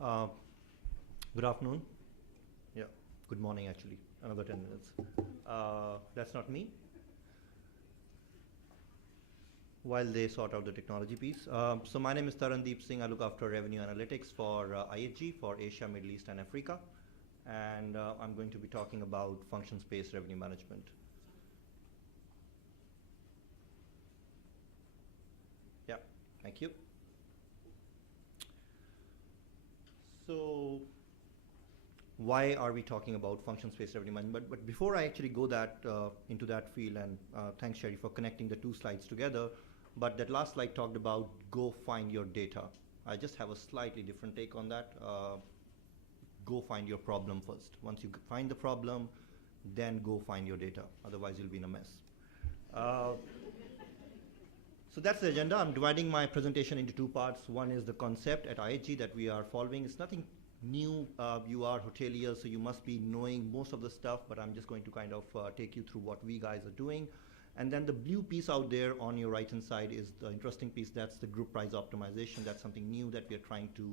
Uh, Good afternoon. Yeah, good morning actually, another 10 minutes. That's not me. While they sort out the technology piece. So my name is Tarandeep Singh. I look after revenue analytics for IHG, for Asia, Middle East, and Africa. And I'm going to be talking about function-based revenue management. Yeah, thank you. So why are we talking about function-based revenue management? But before I actually go into that field, and thanks, Sherry, for connecting the two slides together, but that last slide talked about go find your data. I just have a slightly different take on that. Go find your problem first. Once you find the problem, then go find your data. Otherwise, you'll be in a mess. So that's the agenda. I'm dividing my presentation into two parts. One is the concept at IHG that we are following. It's nothing new. You are hoteliers, so you must be knowing most of the stuff, but I'm just going to kind of take you through what we guys are doing. And then the blue piece out there on your right-hand side is the interesting piece. That's the group price optimization. That's something new that we are trying to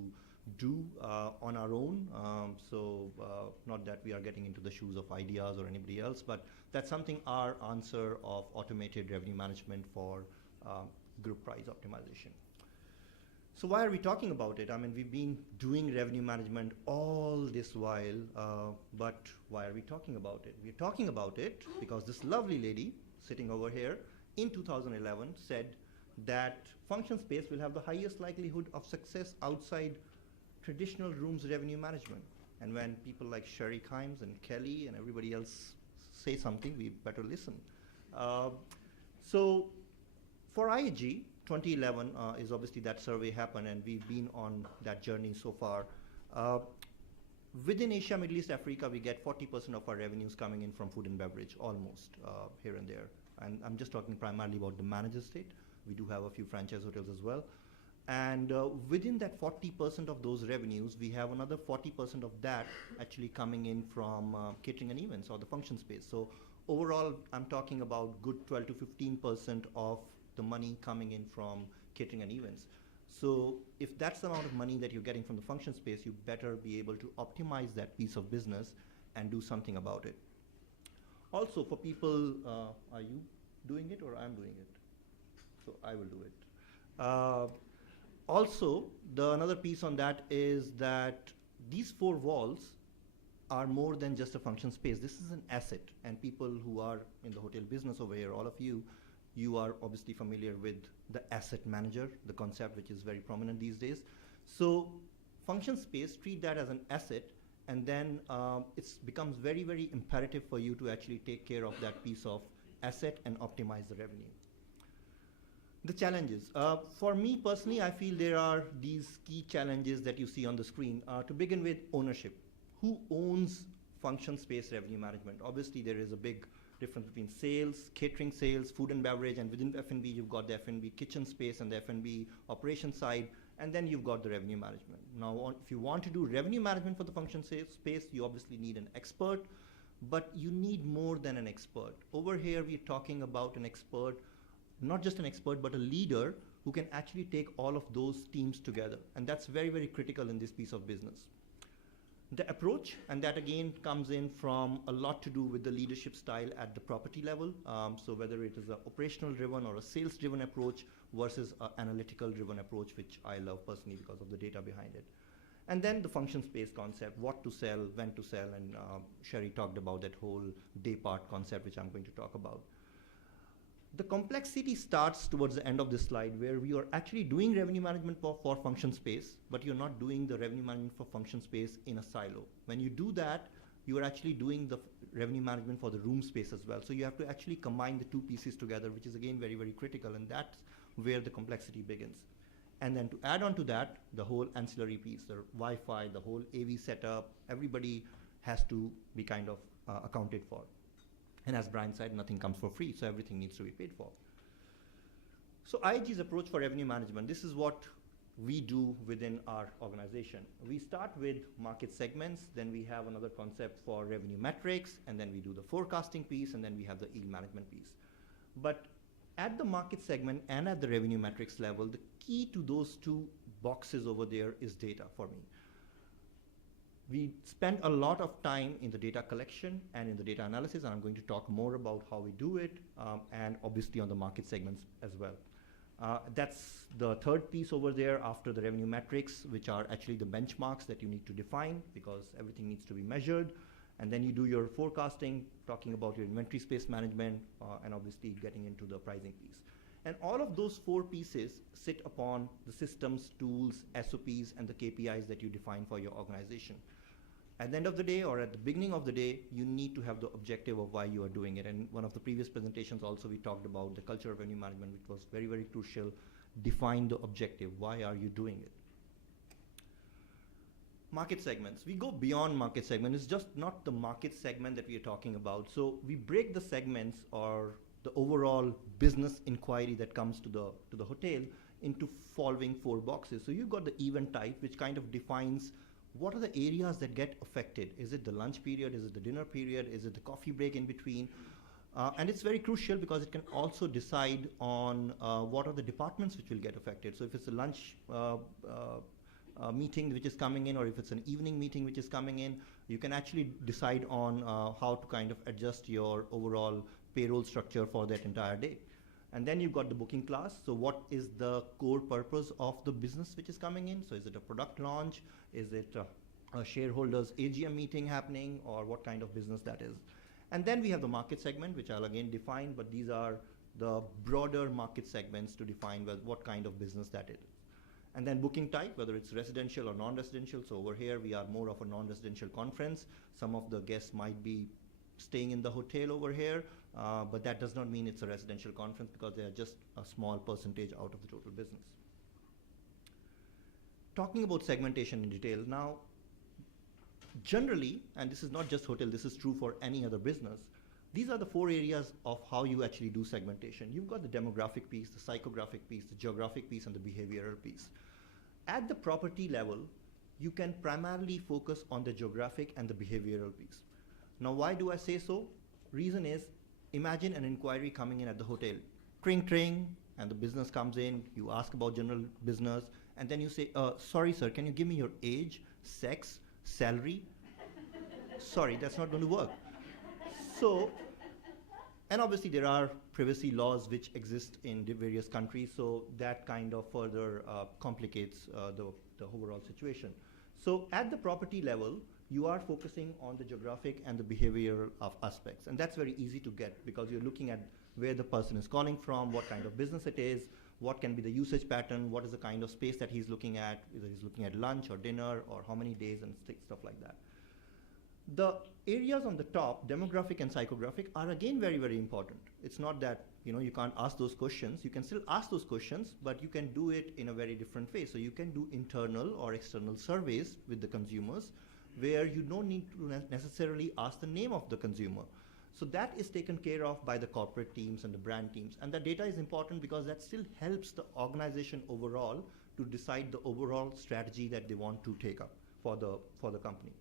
do on our own. Not that we are getting into the shoes of ideas or anybody else, but that's something our answer of automated revenue management for group price optimization. So why are we talking about it? I mean, we've been doing revenue management all this while, but why are we talking about it? We're talking about it because this lovely lady sitting over here in 2011 said that function space will have the highest likelihood of success outside traditional rooms revenue management. And when people like Sherry Kimes and Kelly and everybody else say something, we better listen. So for IHG, 2011 is obviously that survey happened, and we've been on that journey so far. Within Asia, Middle East, Africa, we get 40% of our revenues coming in from food and beverage, almost here and there. And I'm just talking primarily about the manager state. We do have a few franchise hotels as well. And within that 40% of those revenues, we have another 40% of that actually coming in from catering and events or the function space. So overall, I'm talking about good 12 to 15% of the money coming in from catering and events. So if that's the amount of money that you're getting from the function space, you better be able to optimize that piece of business and do something about it. Also, for people, are you doing it or I'm doing it? So I will do it. Also, another piece on that is that these four walls are more than just a function space. This is an asset, and people who are in the hotel business over here, all of you, you are obviously familiar with the asset manager, the concept which is very prominent these days. So function space, treat that as an asset, and then it becomes very, very imperative for you to actually take care of that piece of asset and optimize the revenue. The challenges. For me personally, I feel there are these key challenges that you see on the screen. To begin with, ownership. Who owns function space revenue management? Obviously, there is a big difference between sales, catering sales, food and beverage, and within F&B, you've got the F&B kitchen space and the F&B operation side, and then you've got the revenue management. Now, if you want to do revenue management for the function space, you obviously need an expert, but you need more than an expert. Over here, we're talking about an expert, not just an expert, but a leader who can actually take all of those teams together. And that's very, very critical in this piece of business. The approach, and that again comes in from a lot to do with the leadership style at the property level. So whether it is an operational driven or a sales driven approach versus an analytical driven approach, which I love personally because of the data behind it. And then the function space concept, what to sell, when to sell, and Sherry talked about that whole day part concept, which I'm going to talk about. The complexity starts towards the end of this slide, where we are actually doing revenue management for function space, but you're not doing the revenue management for function space in a silo. When you do that, you are actually doing the revenue management for the room space as well. So you have to actually combine the two pieces together, which is again very, very critical, and that's where the complexity begins. And then to add on to that, the whole ancillary piece, the Wi-Fi, the whole AV setup, everybody has to be kind of accounted for. And as Brian said, nothing comes for free, so everything needs to be paid for. So IHG's approach for revenue management, this is what we do within our organization. We start with market segments, then we have another concept for revenue metrics, and then we do the forecasting piece, and then we have the EAL management piece. But at the market segment and at the revenue metrics level, the key to those two boxes over there is data for me. We spend a lot of time in the data collection and in the data analysis, and I'm going to talk more about how we do it, and obviously on the market segments as well. That's the third piece over there after the revenue metrics, which are actually the benchmarks that you need to define because everything needs to be measured. And then you do your forecasting, talking about your inventory space management, and obviously getting into the pricing piece. And all of those four pieces sit upon the systems, tools, SOPs, and the KPIs that you define for your organization. At the end of the day, or at the beginning of the day, you need to have the objective of why you are doing it. And one of the previous presentations also, we talked about the culture of revenue management, which was very, very crucial. Define the objective. Why are you doing it? Market segments. We go beyond market segment. It's just not the market segment that we are talking about. So we break the segments or the overall business inquiry that comes to the hotel into following four boxes. So you've got the event type, which kind of defines what are the areas that get affected. Is it the lunch period? Is it the dinner period? Is it the coffee break in between? And it's very crucial because it can also decide on what are the departments which will get affected. So if it's a lunch meeting which is coming in, or if it's an evening meeting which is coming in, you can actually decide on how to kind of adjust your overall payroll structure for that entire day. And then you've got the booking class. So what is the core purpose of the business which is coming in? So is it a product launch? Is it a shareholders AGM meeting happening, or what kind of business that is? And then we have the market segment, which I'll again define, but these are the broader market segments to define what kind of business that is. And then booking type, whether it's residential or non-residential. So over here, we are more of a non-residential conference. Some of the guests might be staying in the hotel over here, but that does not mean it's a residential conference because they are just a small percentage out of the total business. Talking about segmentation in detail now, generally, and this is not just hotel, this is true for any other business, these are the four areas of how you actually do segmentation. You've got the demographic piece, the psychographic piece, the geographic piece, and the behavioral piece. At the property level, you can primarily focus on the geographic and the behavioral piece. Now, why do I say so? Reason is, imagine an inquiry coming in at the hotel. Tring, tring, and the business comes in, you ask about general business, and then you say, sorry, sir, can you give me your age, sex, salary? Sorry, that's not going to work. So, and obviously there are privacy laws which exist in the various countries, so that kind of further complicates the overall situation. So at the property level, you are focusing on the geographic and the behavioral aspects, and that's very easy to get because you're looking at where the person is calling from, what kind of business it is, what can be the usage pattern, what is the kind of space that he's looking at, whether he's looking at lunch or dinner or how many days and stuff like that. The areas on the top, demographic and psychographic, are again very, very important. It's not that you can't ask those questions. You can still ask those questions, but you can do it in a very different way. So you can do internal or external surveys with the consumers where you don't need to necessarily ask the name of the consumer. So that is taken care of by the corporate teams and the brand teams. And that data is important because that still helps the organization overall to decide the overall strategy that they want to take up for the company.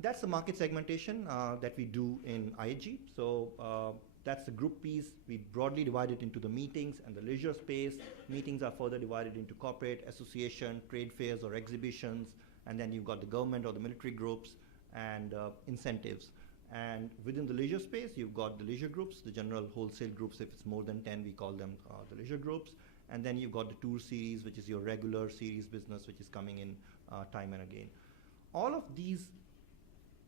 That's the market segmentation that we do in IHG. So that's the group piece. We broadly divide it into the meetings and the leisure space. Meetings are further divided into corporate, association, trade fairs or exhibitions, and then you've got the government or the military groups and incentives. And within the leisure space, you've got the leisure groups, the general wholesale groups. If it's more than 10, we call them the leisure groups. And then you've got the tour series, which is your regular series business, which is coming in time and again. All of these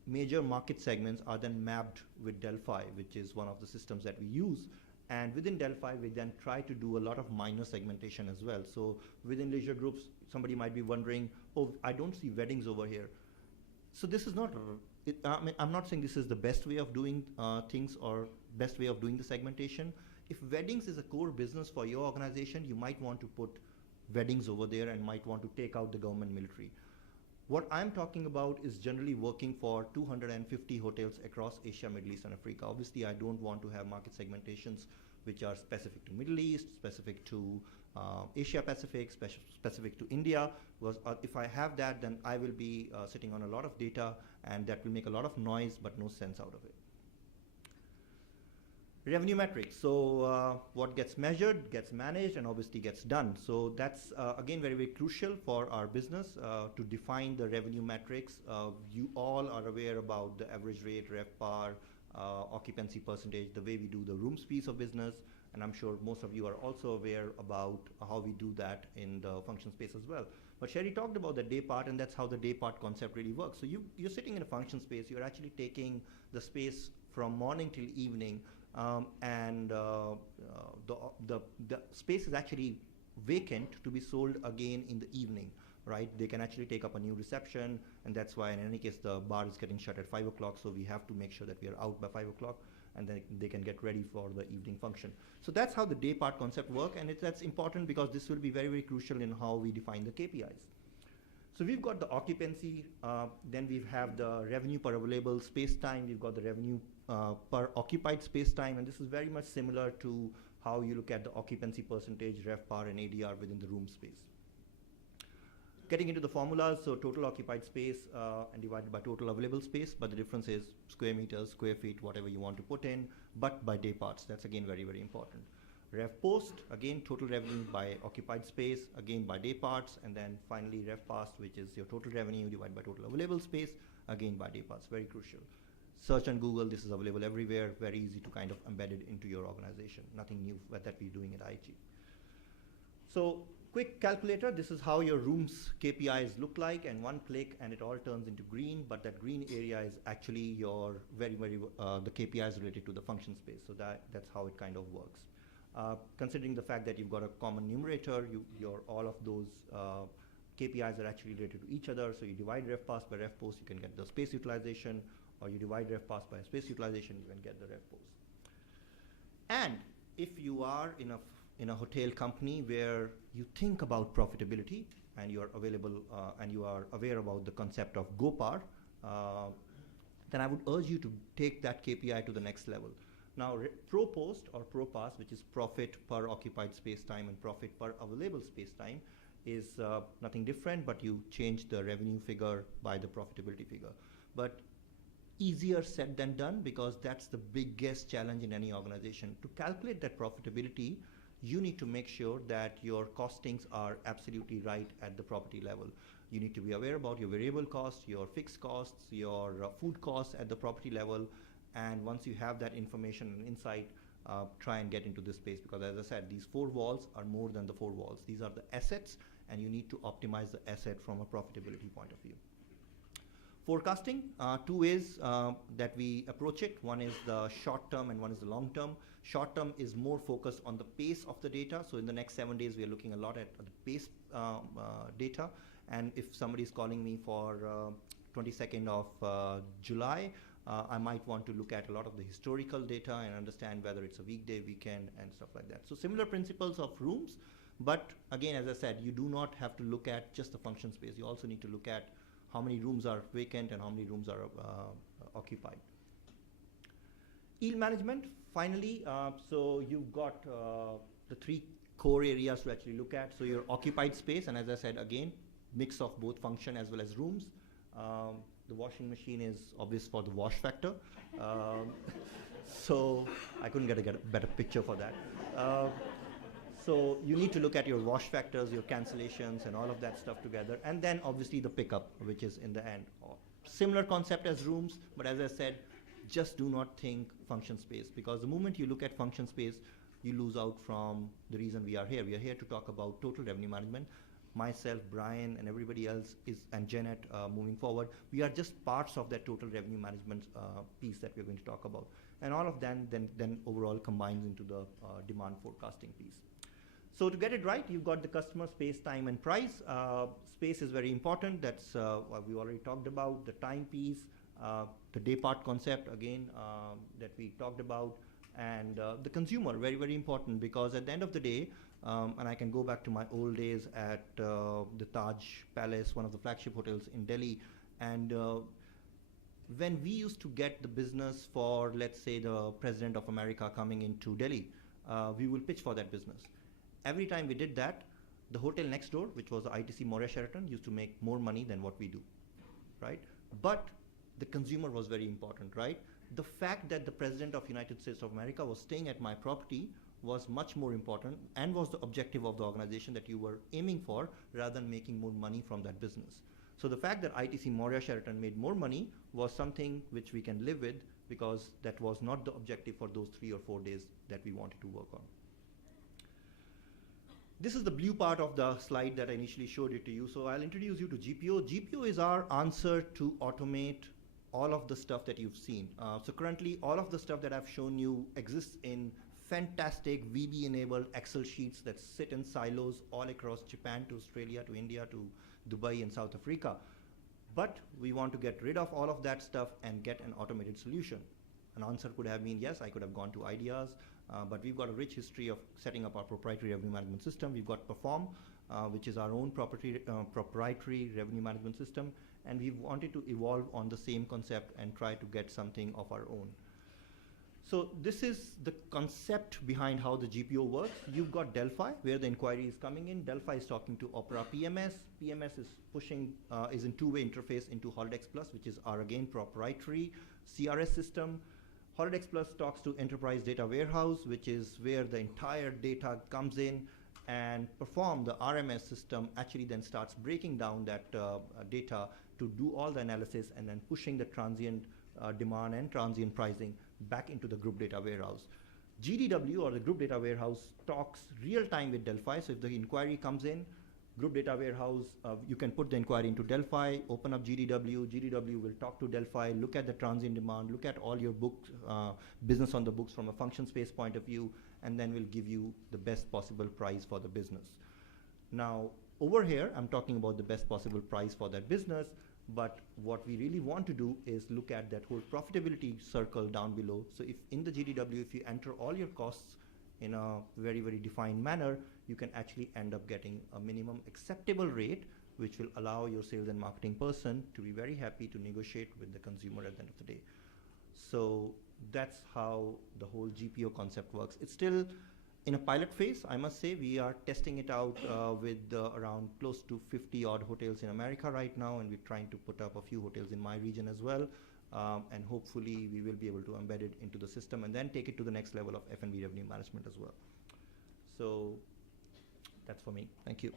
major market segments are then mapped with Delphi, which is one of the systems that we use. And within Delphi, we then try to do a lot of minor segmentation as well. So within leisure groups, somebody might be wondering, oh, I don't see weddings over here. So this is not, I'm not saying this is the best way of doing things or best way of doing the segmentation. If weddings is a core business for your organization, you might want to put weddings over there and might want to take out the government military. What I'm talking about is generally working for 250 hotels across Asia, Middle East, and Africa. Obviously, I don't want to have market segmentations which are specific to Middle East, specific to Asia Pacific, specific to India, because if I have that, then I will be sitting on a lot of data, and that will make a lot of noise, but no sense out of it. Revenue metrics. So what gets measured, gets managed, and obviously gets done. So that's, again, very, very crucial for our business to define the revenue metrics. You all are aware about the average rate, RevPAR, occupancy percentage, the way we do the rooms piece of business, and I'm sure most of you are also aware about how we do that in the function space as well. But Sherry talked about the day part, and that's how the day part concept really works. So you're sitting in a function space, you're actually taking the space from morning till evening, and the space is actually vacant to be sold again in the evening, right? They can actually take up a new reception, and that's why in any case the bar is getting shut at 5 o'clock, so we have to make sure that we are out by 5 o'clock, and then they can get ready for the evening function. So that's how the day part concept work, and that's important because this will be very, very crucial in how we define the KPIs. So we've got the occupancy, then we have the revenue per available space time, we've got the revenue per occupied space time, and this is very much similar to how you look at the occupancy percentage, RevPAR and ADR within the room space. Getting into the formulas, so total occupied space and divided by total available space, but the difference is square meters, square feet, whatever you want to put in, but by day parts. That's again very, very important. Rev post, again total revenue by occupied space, again by day parts, and then finally rev past, which is your total revenue divided by total available space, again by day parts, very crucial. Search on Google, this is available everywhere, very easy to kind of embed it into your organization. Nothing new that we're doing at IHG. So quick calculator, this is how your rooms KPIs look like, and one click and it all turns into green, but that green area is actually your the KPIs related to the function space. So that's how it kind of works. Considering the fact that you've got a common numerator, all of those KPIs are actually related to each other. So you divide rev pass by rev post, you can get the space utilization, or you divide rev pass by space utilization, you can get the rev post. And if you are in a hotel company where you think about profitability and you are available and you are aware about the concept of GoPar, then I would urge you to take that KPI to the next level. Now, Pro Post or Pro Pass, which is profit per occupied space time and profit per available space time, is nothing different, but you change the revenue figure by the profitability figure. But easier said than done, because that's the biggest challenge in any organization. To calculate that profitability, you need to make sure that your costings are absolutely right at the property level. You need to be aware about your variable costs, your fixed costs, your food costs at the property level. And once you have that information and insight, try and get into this space, because as I said, these 4 walls are more than the 4 walls. These are the assets, and you need to optimize the asset from a profitability point of view. Forecasting, 2 ways that we approach it. One is the short term and one is the long term. Short term is more focused on the pace of the data. So in the next 7 days, we are looking a lot at the pace data. And if somebody is calling me for 22nd of July, I might want to look at a lot of the historical data and understand whether it's a weekday, weekend, and stuff like that. So similar principles of rooms, but again, as I said, you do not have to look at just the function space. You also need to look at how many rooms are vacant and how many rooms are occupied. EAL management, finally, so you've got the 3 core areas to actually look at. So your occupied space, and as I said, again, mix of both function as well as rooms. The washing machine is obvious for the wash factor. So I couldn't get a better picture for that. So you need to look at your wash factors, your cancellations, and all of that stuff together. And then obviously the pickup, which is in the end. Similar concept as rooms, but as I said, just do not think function space, because the moment you look at function space, you lose out from the reason we are here. We are here to talk about total revenue management. Myself, Brian, and everybody else and Janet moving forward, we are just parts of that total revenue management piece that we're going to talk about. And all of that then overall combines into the demand forecasting piece. So to get it right, you've got the customer, space, time, and price. Space is very important. That's what we already talked about. The time piece, the day part concept, again, that we talked about. And the consumer, very, very important, because at the end of the day, and I can go back to my old days at the Taj Palace, one of the flagship hotels in Delhi. And when we used to get the business for, let's say, the President of America coming into Delhi, we will pitch for that business. Every time we did that, the hotel next door, which was the ITC Moria Sheraton, used to make more money than what we do, right? But the consumer was very important, right? the fact that the President of United States of America was staying at my property was much more important and was the objective of the organization that you were aiming for, rather than making more money from that business. So the fact that ITC Moria Sheraton made more money was something which we can live with, because that was not the objective for those 3 or 4 days that we wanted to work on. This is the blue part of the slide that I initially showed it to you. So I'll introduce you to GPO. GPO is our answer to automate all of the stuff that you've seen. So currently, all of the stuff that I've shown you exists in fantastic VB-enabled Excel sheets that sit in silos all across Japan to Australia to India to Dubai and South Africa. But we want to get rid of all of that stuff and get an automated solution. An answer could have been, yes, I could have gone to ideas, but we've got a rich history of setting up our proprietary revenue management system. We've got Perform, which is our own proprietary revenue management system, and we've wanted to evolve on the same concept and try to get something of our own. So this is the concept behind how the GPO works. You've got Delphi, where the inquiry is coming in. Delphi is talking to Opera PMS. PMS is pushing, is in two-way interface into Holodex Plus, which is our, again, proprietary CRS system. Holodex Plus talks to Enterprise Data Warehouse, which is where the entire data comes in, and Perform, the RMS system, actually then starts breaking down that data to do all the analysis and then pushing the transient demand and transient pricing back into the group data warehouse. GDW, or the group data warehouse, talks real time with Delphi. So if the inquiry comes in, group data warehouse, you can put the inquiry into Delphi, open up GDW. GDW will talk to Delphi, look at the transient demand, look at all your books, business on the books from a function space point of view, and then will give you the best possible price for the business. Now, over here, I'm talking about the best possible price for that business. But what we really want to do is look at that whole profitability circle down below. So if in the GDW, if you enter all your costs in a very, very defined manner, you can actually end up getting a minimum acceptable rate, which will allow your sales and marketing person to be very happy to negotiate with the consumer at the end of the day. So that's how the whole GPO concept works. It's still in a pilot phase, I must say. We are testing it out with around close to 50 odd hotels in America right now, and we're trying to put up a few hotels in my region as well. And hopefully we will be able to embed it into the system and then take it to the next level of F&B revenue management as well. So that's for me. Thank you.